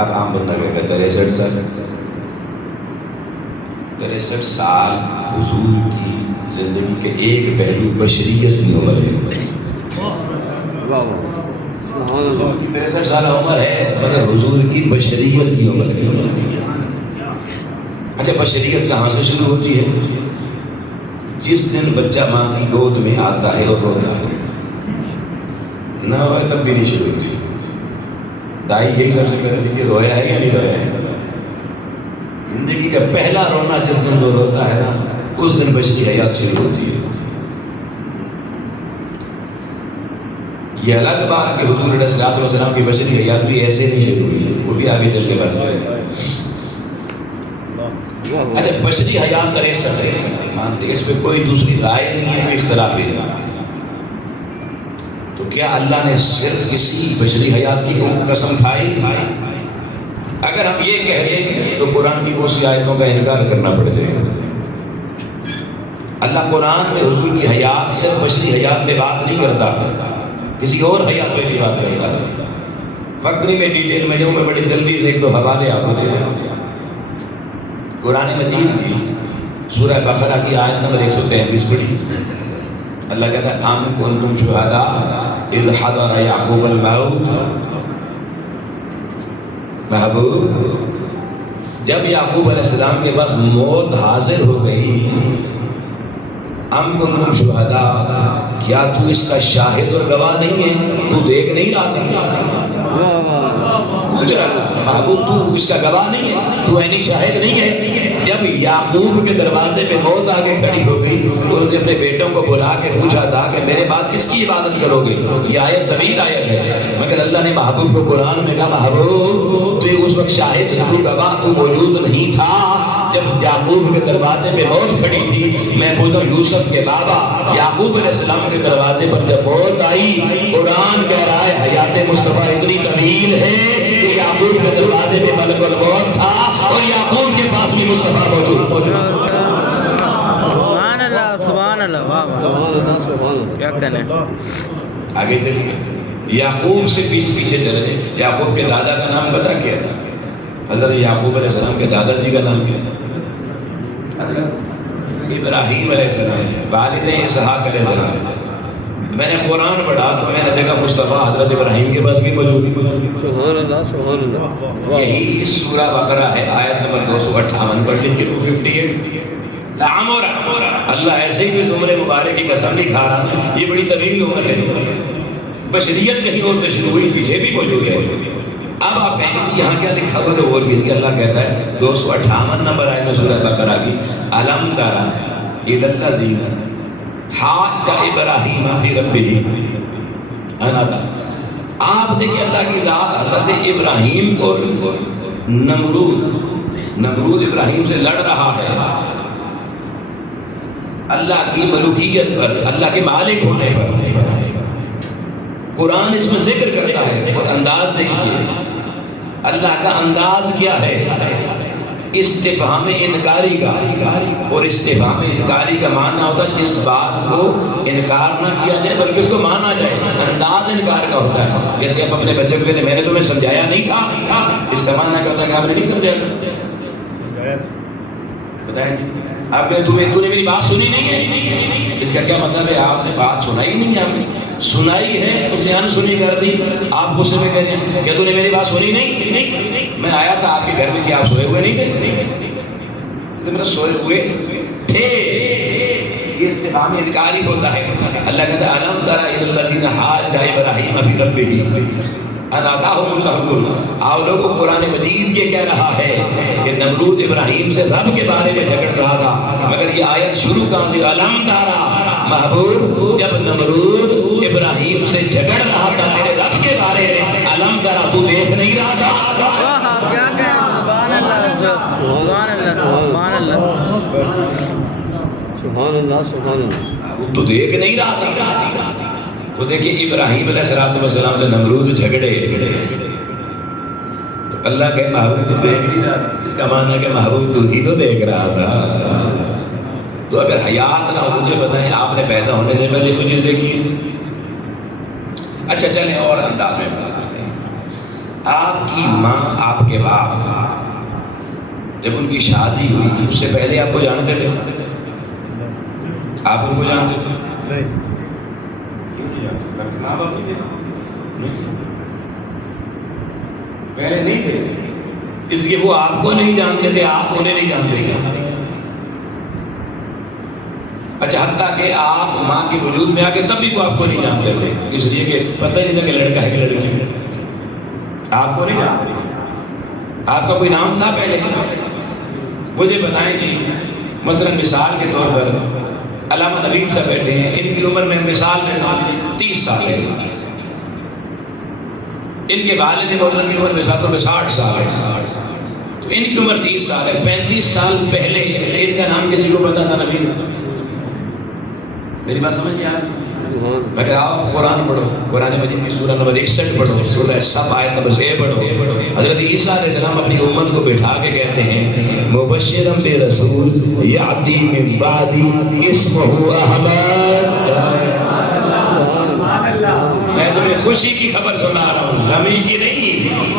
اب عام بندہ کہے گا 63 سال، 63 سال حضور کی زندگی کے ایک پہلو بشریت کی عمر ہے. 63 سال عمر ہے مگر حضور کی بشریت کی عمر ہے. اچھا بشریت کہاں سے شروع ہوتی ہے؟ جس دن بچہ ماں کی گود میں آتا ہے اور روتا ہے، نہ ہوئے تب بھی نہیں شروع ہوتی. دائی یہی سب سے کہتی کہ رویا ہے یا نہیں رویا ہے. زندگی کا پہلا رونا جس دن وہ روتا ہے نا، اس دن بچی حیات شروع ہوتی ہے. یہ الگ بات کہ حضور علیہ الصلوۃ والسلام کی بشری حیات بھی ایسے نہیں شروع ہوئی ہے، وہ بھی آگے چل کے بات کریں. اچھا بشری حیات 63 مانتے، اس پہ کوئی دوسری رائے نہیں ہے، کوئی اختلاف نہیں. تو کیا اللہ نے صرف اسی بشری حیات کی قسم کھائی؟ اگر ہم یہ کہہ دیں تو قرآن کی بہت سی آیتوں کا انکار کرنا پڑ جائے گا. اللہ قرآن میں حضور کی حیات صرف بشری حیات پہ بات نہیں کرتا، کسی اور حیات پہ بھی بات کرتا ہے. وقت نہیں میں ڈیٹیل میں جاؤں، میں بڑی جلدی سے ایک دو حوالے آپ کو دے رہا ہوں. قرآن مجید کی سورہ بقرہ کی آیت نمبر 133 پڑھی. اللہ کہتا ہے ام کنتم شہداء اذ حضر یعقوب الموت. محبوب جب یعقوب علیہ السلام کے پاس موت حاضر ہو گئی، ام کنتم شہداء، کیا تو اس کا شاہد اور گواہ نہیں ہے؟ تو دیکھ نہیں رہا تھا؟ پوچھ رہا محبوب تو اس کا گواہ نہیں ہے؟ تو عینی شاہد نہیں ہے؟ جب یعقوب کے دروازے پہ موت آگے کھڑی ہو گئی، اس نے اپنے بیٹوں کو بلا کے پوچھا تھا کہ میرے بعد کس کی عبادت کرو گے؟ یہ آیت طویل آیت ہے، مگر اللہ نے محبوب کو قرآن میں کہا محبوب تو اس وقت شاہد، تو گواہ، تو موجود نہیں تھا جب یعقوب کے دروازے پہ موت کھڑی تھی. میں پوچھتا ہوں یوسف کے بابا یعقوب علیہ السلام کے دروازے پر جب موت آئی، قرآن کہہ رہا ہے حیات مصطفیٰ اتنی طویل ہے کہ یعقوب کے دروازے پہ ملک الموت تھا اور یعقوب کے پاس بھی مصطفیٰ موجود. سبحان اللہ سبحان اللہ، واہ واہ سبحان اللہ، کیا کہنے. آگے چلیے، یعقوب سے پیچھے چلے جائیں. یعقوب کے دادا کا نام پتہ کیا تھا؟ حضرت یعقوب علیہ السلام کے دادا جی کا نام کیا تھا؟ حضرت ابراہیم علیہ السلام. والدین اسحاق علیہ السلام. میں نے قرآن پڑھا تو میں نے دیکھا مصطفیٰ حضرت ابراہیم کے پاس بھی موجود ہے. سبحان اللہ سبحان اللہ. یہی سورہ بقرہ ہے، آیت نمبر 258 پڑھ لیجیے 258. لعمر اللہ ایسے ہی بھی عمر مبارک کی قسم نہیں کھا رہا نا، یہ بڑی طویل عمر ہے. بشریت کہیں اور سے شروع ہوئی، پیچھے بھی موجود ہے. اب آپ کہیں گے یہاں کیا لکھا ہوا تو اور بھی اللہ کہتا ہے 258 نمبر آئے نا سورہ بقرہ کی، الم تری الی الذین حاج ابراہیم فی ربہ ان آتاہ. آپ دیکھیں اللہ کی ذات، حضرت ابراہیم کو نمرود ابراہیم سے لڑ رہا ہے. اللہ کی ملوکیت پر، اللہ کے مالک ہونے پر قرآن اس میں ذکر کرتا ہے. اور انداز دیکھیے اللہ کا انداز کیا ہے، استفہام انکاری کا. اور استفہام انکاری کا معنی ہوتا ہے جس بات کو انکار نہ کیا جائے بلکہ اس کو مانا جائے. انداز انکار کا ہوتا ہے. جیسے آپ اپنے بچے کو کہتے ہیں میں نے تمہیں سمجھایا نہیں تھا، اس کا معنی کیا ہوتا ہے کہ آپ نے نہیں سمجھایا تھا. بتائیں جی، آپ کہتے ہیں تو نے میری بات سنی نہیں ہے، اس کا کیا مطلب ہے؟ آپ نے بات سنائی نہیں ہے. آپ نے سنائی ہے، اس نے انسنی کر دی. آپ غصے میں کہتے ہیں کہ تو نے میری بات سنی نہیں؟ میں آیا تھا آپ کے گھر میں، کیا آپ سوئے ہوئے نہیں تھے؟ میرا سوئے ہوئے تھے. یہ استفہام انکاری ہوتا ہے. اللہ کہتا ہے الم تری الی الذین حاج ابراہیم فی ربہ ان آتاہم اللہ الملک. آپ لوگوں کو قرآن مجید یہ کہہ رہا ہے کہ نمرود ابراہیم سے رب کے بارے میں جھگڑ رہا تھا، مگر یہ آیت شروع کہاں سے؟ الم تری. محبوب جب نمرود ابراہیم سے جھگڑ رہا تھا میرے رب کے بارے میں، الم تری، تو دیکھ نہیں رہا تھا؟ کیا کہ سبحان اللہ سبحان اللہ سبحان اللہ سبحان اللہ سبحان اللہ. تو دیکھ نہیں رہا تھا. تو دیکھیں ابراہیم علیہ السلام سے نمرود جھگڑے تو اللہ کہ محبوب تو دیکھ نہیں رہا. اس کا معنی ہے کہ محبوب تو ہی تو دیکھ رہا تھا. تو اگر حیات نہ ہو، مجھے بتائیں آپ نے پیدا ہونے سے پہلے مجھے دیکھیے. اچھا چلیں اور انداز میں بات کرتے ہیں. آپ کی ماں، آپ کے باپ جب ان کی شادی ہوئی اس سے پہلے آپ کو جانتے تھے؟ آپ ان کو جانتے تھے؟ کیوں نہیں جانتے؟ ماں باپ نہیں تھے؟ پہلے نہیں تھے، اس لیے وہ آپ کو نہیں جانتے تھے، آپ انہیں نہیں جانتے تھے۔ اچھا، حتیٰ کہ آپ ماں کے وجود میں آ کے تب بھی وہ آپ کو نہیں جانتے تھے، اس لیے کہ پتہ ہی نہیں تھا کہ لڑکا ہے کہ لڑکی ہے، آپ کو نہیں جانتے۔ آپ کا کوئی نام تھا پہلے؟ مجھے بتائیں جی، مثلا مثال کے طور پر علامہ نوید صاحب بیٹھے ہیں، ان کی عمر میں مثال میں 30 سال ہے، ان کے والد محترم کی عمر مثال تو 60 سال ہے، تو ان کی عمر 30 سال ہے۔ 35 سال پہلے ان کا نام کسی کو پتا تھا نبی؟ میری بات سمجھ میں آ رہی؟ میں کہہ رہا ہوں قرآن پڑھو، قرآن مجید کی سورہ نمبر 61 پڑھو، سورہ سب آیت نمبر 6 پڑھو۔ حضرت عیسیٰ علیہ السلام اپنی امت کو بٹھا کے کہتے ہیں مبشرا برسول یاتی من بعدی اسمہ احمد، میں تمہیں خوشی کی خبر سنا رہا ہوں، غمی کی نہیں،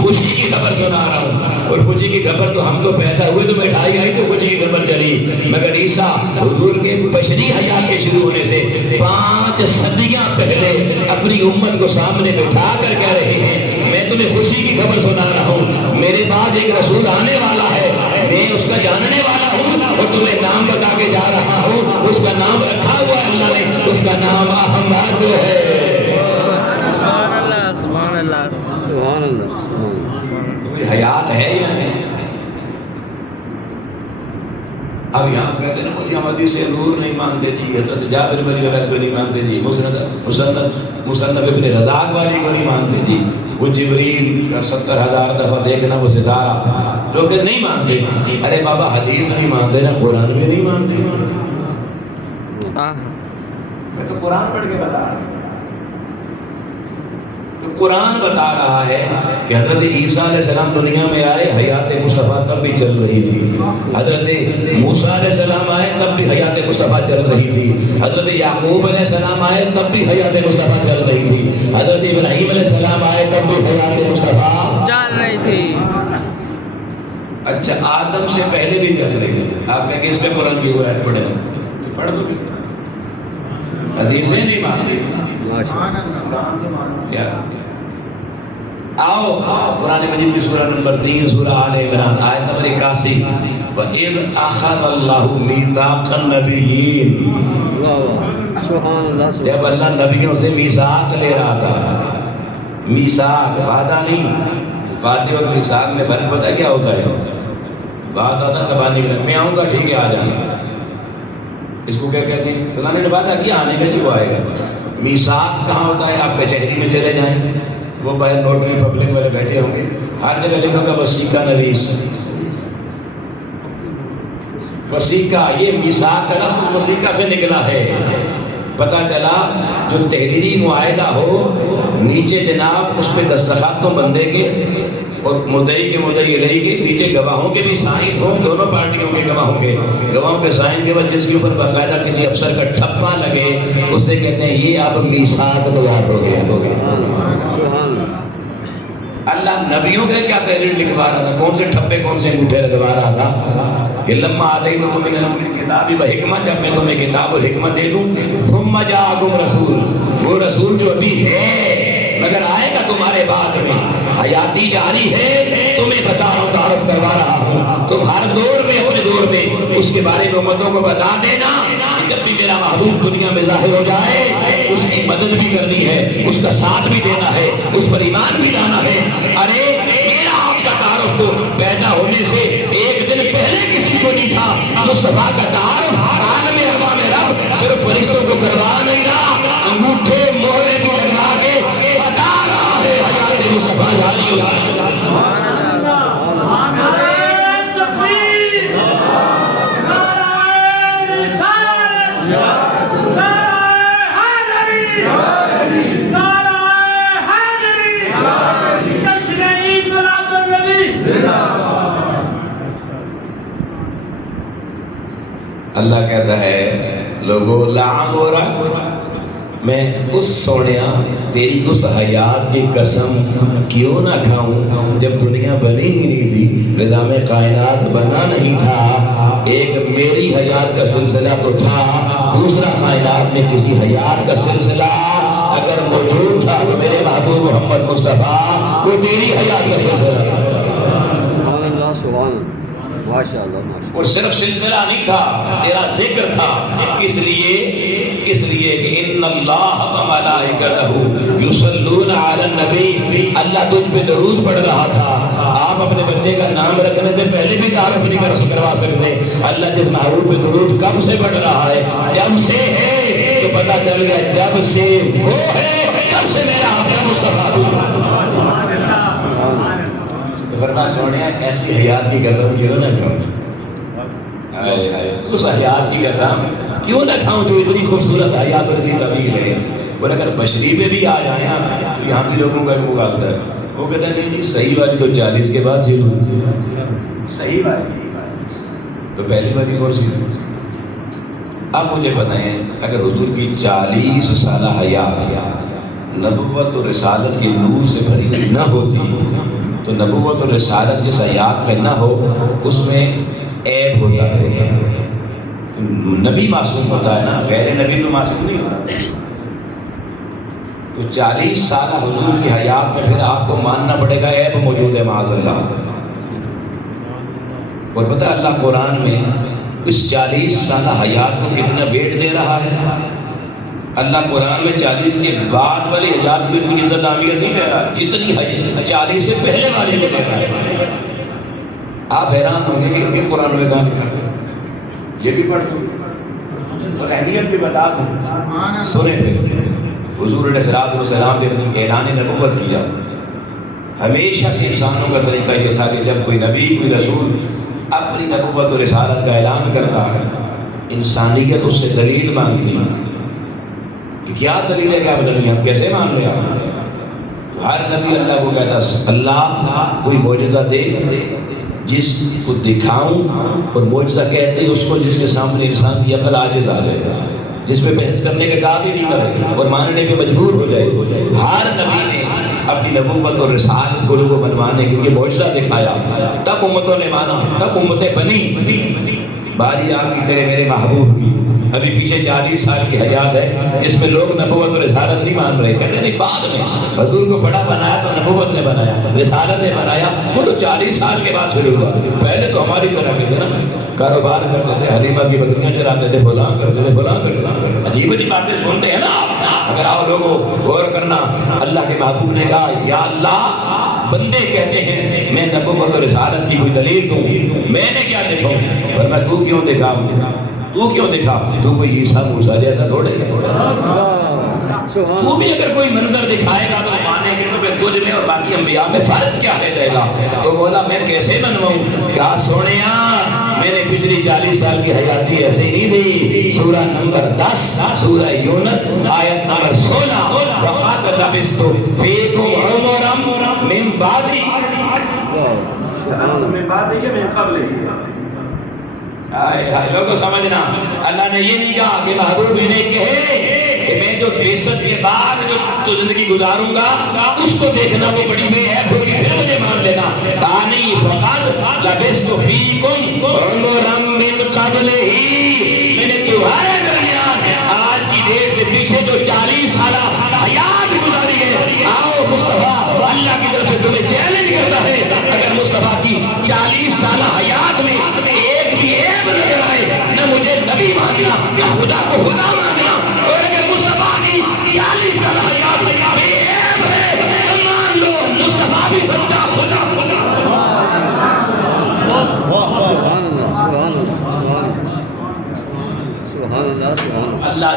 خوشی کی خبر سنا رہا ہوں۔ اور خوشی کی خبر تو ہم تو پیدا ہوئے تو مٹھائی آئی تو خوشی کی خبر چلی، مگر عیسیٰ حضور کے بشری حیات کے شروع ہونے سے 5 صدیاں پہلے اپنی امت کو سامنے بٹھا کر کہہ رہے ہیں میں تمہیں خوشی کی خبر سنا رہا ہوں، میرے بعد ایک رسول آنے والا ہے، میں اس کا جاننے والا ہوں اور تمہیں نام بتا کے جا رہا ہوں، اس کا نام رکھا ہوا ہے اللہ نے، اس کا نام احمد ہے۔ سبحان اللہ، سبحان اللہ، سبحان اللہ۔ کوئی حیات ہے یا نہیں؟ اب یہاں کہتے ہیں نا مجھے حدیث سے نور نہیں مانتے جی، حضرت جابر بن عبید کو نہیں مانتے جی، مصنف ابن رزاق والی کو نہیں مانتے جی، وہ جبریل کا 70,000 دفعہ دیکھنا وہ ستارہ، لوگ نہیں مانتے۔ ارے بابا حدیث نہیں مانتے نا قرآن بھی نہیں مانتے، میں تو قرآن پڑھ کے بتا رہا ہوں۔ تو قرآن بتا رہا ہے کہ حضرت عیسیٰ علیہ السلام دنیا میں آئے، حیات مصطفیٰ تب بھی چل رہی تھی، حضرت موسیٰ علیہ السلام آئے تب بھی حیات مصطفیٰ چل رہی تھی، حضرت یعقوب علیہ السلام آئے تب بھی حیات مصطفیٰ چل رہی تھی، حضرت ابراہیم علیہ السلام آئے تب بھی حیات مصطفیٰ چل رہی تھی۔ اچھا، آدم سے پہلے بھی چل رہی تھی، آپ نے کس پہ قرآن کی وہ آیت پڑھے؟ پڑھ دو، حدیثیں نہیں مانتے۔ آؤ قرآن مجید کی سورہ نمبر 3 سورہ آل عمران آیت نمبر 81، وَإِذْ أَخَذَ اللَّهُ مِيثَاقَ النَّبِيِّينَ، سبحان اللہ، جب اللہ نبیوں سے میثاق لے رہا تھا، میثاق وعدہ نہیں، وعدے اور میثاق میں فرق پتہ ہے کیا ہوتا ہے؟ وعدہ تھا زبانی کا میں آؤں گا ٹھیک ہے آ جانا، اس کو کیا کہتے ہیں؟ فلاں نے وعدہ کیا آنے کا جی وہ آئے گا۔ میثاق کہاں ہوتا ہے؟ آپ کچہری میں چلے جائیں، وہ باہر نوٹری پبلک والے بیٹھے ہوں گے، ہر جگہ لکھا ہوگا وثیقہ نویس، وثیقہ، یہ میثاق کا لفظ وثیقہ سے نکلا ہے۔ پتہ چلا جو تحریری معاہدہ ہو نیچے جناب اس پہ دستخط تو بندے کے اور مدعی کے مدعی علیہ کے، نیچے گواہوں کے بھی سائن ہوں، دونوں پارٹیوں کے گواہوں کے سائن کے بعد جس کے اوپر باقاعدہ کسی افسر کا ٹھپا لگے اسے کہتے ہیں یہ اب میثاق تیار ہو گیا۔ اللہ نبیوں کے کیا تحریر لکھوا رہا تھا، کون سے ٹھپے کون سے انگوٹھے لگوا رہا تھا کہ لما آتیتکم من الکتاب وحکمت، جب میں تمہیں کتاب اور حکمت دے دوں، ثم جاءکم رسول، وہ رسول جو ابھی ہے مگر آئے گا تمہارے بعد میں، حیاتی جاری ہے، تمہیں بتا رہا ہوں، تعارف کروا رہا ہوں، تم ہر دور میں اپنے دور میں اس کے بارے میں امتوں کو بتا دینا کہ جب بھی میرا محبوب دنیا میں ظاہر ہو جائے اس کی مدد بھی کرنی ہے، اس کا ساتھ بھی دینا ہے، اس پر ایمان بھی لانا ہے۔ ارے میرا آپ کا تعارف تو پیدا ہونے سے ایک دن پہلے کسی کو نہیں تھا، مصطفیٰ کا تعارف عالم ارواح میں رب صرف فرشتوں کو کروا نہیں رہا، انگوٹھے مہرے بھی لگا کے بتا رہا ہے حیات مصطفیٰ جاری ہو جائے۔ اللہ کہتا ہے لوگو لعب ہو رہا، میں اس سونیا تیری اس حیات کی قسم کیوں نہ کھاؤں جب دنیا بنی ہی نہیں تھی، نظام کائنات بنا نہیں تھا، ایک میری حیات کا سلسلہ تو تھا، دوسرا کائنات میں کسی حیات کا سلسلہ اگر موجود تھا تو میرے محبوب محمد مصطفیٰ وہ تیری حیات کا سلسلہ تھا۔ سبحان اللہ سبحان اللہ، ماشاء اللہ ماشاء اللہ۔ اور صرف سلسلہ نہیں تھا، تیرا ذکر تھا، اس لیے کہ ان اللہ و ملائکتہ یصلون علی النبی، اللہ تجھ پہ درود پڑھ رہا تھا۔ آپ اپنے بچے کا نام رکھنے سے پہلے بھی تعارف نہیں کروا سکتے، اللہ جس محبوب پہ درود کب سے پڑھ رہا ہے، جب سے ہے تو پتہ چل گیا، جب سے وہ ہے تب سے میرا اپنا مصطفیٰ ورنہ سونے ایسی حیات کی قسم کیوں نہ کھاؤں، اس حیات کی قسم کیوں نہ کھاؤں جو اتنی خوبصورت حیات اور اتنی طویل ہے۔ اور اگر بشری میں بھی آ جائیں تو یہاں بھی لوگوں کا ایک مقابلہ ہے، وہ کہتے ہیں نہیں صحیح والی تو 40 کے بعد سیکھوں، صحیح والی تو پہلی والی اور سیکھوں۔ اب مجھے بتائیں اگر حضور کی 40 سالہ حیات نبوت اور رسالت کے نور سے بھری ہوئی نہ ہوتی تو نبوت اور رسالت جس حیات میں نہ ہو اس میں عیب ہوتا ہے، نبی معصوم ہوتا ہے نا، غیر نبی تو معصوم نہیں ہوتا۔ تو 40 سالہ حضور کی حیات میں پھر آپ کو ماننا پڑے گا عیب موجود ہے معاذ اللہ۔ اور پتہ ہے اللہ قرآن میں اس 40 سالہ حیات کو کتنا ویٹ دے رہا ہے، اللہ قرآن میں 40 کے بعد والی حیات کو اتنی عزت اہمیت نہیں دے رہا جتنی 40 سے پہلے والی کو دے رہا ہے۔ آپ حیران ہوں گے کہ یہ قرآن میں کہاں لکھا ہے، یہ بھی پڑھ دوں اور اہمیت بھی بتا دوں، سنیں پھر حضور علیہ السلام نے اعلان نبوت کیا۔ ہمیشہ سے انسانوں کا طریقہ یہ تھا کہ جب کوئی نبی کوئی رسول اپنی نبوت و رسالت کا اعلان کرتا ہے انسانیت اس سے دلیل مانگتی کہ کیا دلیل ہے کہ آپ نبی ہم کیسے مان لیں آپ؟ ہر نبی اللہ کو کہتا اللہ کوئی معجزہ دے جس کو دکھاؤں، اور معجزہ کہتے اس کو جس کے سامنے انسان کی عقل عاجز آ جائے گا، جس پہ بحث کرنے کے قابل نہیں کرے اور ماننے پہ مجبور ہو جائے۔ ہر نبی نے اپنی نبوت اور رسالت کو لوگوں کو منوانے کے لیے معجزہ دکھایا، تب امتوں نے مانا، تب امتیں بنی۔ باری آپ کی تیرے میرے محبوب کی ابھی پیچھے 40 سال کی حیات ہے جس میں لوگ نبوت اور رسالت نہیں مان رہے، کہتے نہیں بعد میں حضور کو بڑا بنایا تو نبوت نے بنایا، رسالت نے بنایا، وہ تو 40 سال کے بعد شروع ہوا۔ پہلے تو ہماری طرح کے تھے نا، کاروبار کرتے تھے، حلیمہ کی بکریاں چراتے تھے، فلاں کرتے تھے، فلاں کرتے تھے، عجیب عجیب باتیں سنتے ہیں نا۔ اگر آؤ لوگوں غور کرنا، اللہ کے محبوب نے کہا یا اللہ بندے کہتے ہیں میں نبوت اور رسالت کی کوئی دلیل دوں، میں نے کیا دکھاؤں؟ ورنہ تو کیوں دکھاؤں، تو کیوں دکھا، تو کوئی عیسیٰ موسیٰ جیسا تھوڑے، تو بھی اگر کوئی منظر دکھائے گا تو مانے گے، تو پھر تجھ میں اور باقی انبیاء میں فرق کیا رہ جائے گا؟ تو مولا میں کیسے منواؤں؟ کہا سونیا میں نے پچھلی 40 سال کی حیاتی ایسے ہی نہیں دی۔ سورہ نمبر 10 سورہ یونس آیت نمبر 16 وَقَدْ لَبِثْتُ فِيكُمْ عُمُرًا مِّن بَعْدِي، من بعد یہ من قبل ہی۔ لوگوں سمجھنا، اللہ نے یہ نہیں کہا کہ محبوب انہیں کہے کہ میں جو 63 کے بعد جو زندگی گزاروں گا اس کو دیکھنا وہ بڑی بے عیب ہوگی پھر مجھے مان لینا۔ کہا نہیں، فقط لبثت فیکم عمرا من قبلہ، میں نے تمہارے درمیان آج کی ڈیٹ سے پیچھے جو 40 سالہ حیات گزاری ہے، آؤ مصطفیٰ اللہ کی طرف سے تمہیں چیلنج کرتا ہے، اگر مصطفیٰ کی 40 سالہ حیات میں ایک بھی عیب نظر آئے، نہ مجھے نبی ماننا نہ خدا کو خدا ماننا، اور اگر مصطفیٰ کی 40 سالہ حیات میں بے عیب ہے تو مان لو مصطفیٰ بھی سچا خدا۔ سبحان اللہ سبحان اللہ سبحان اللہ سبحان اللہ۔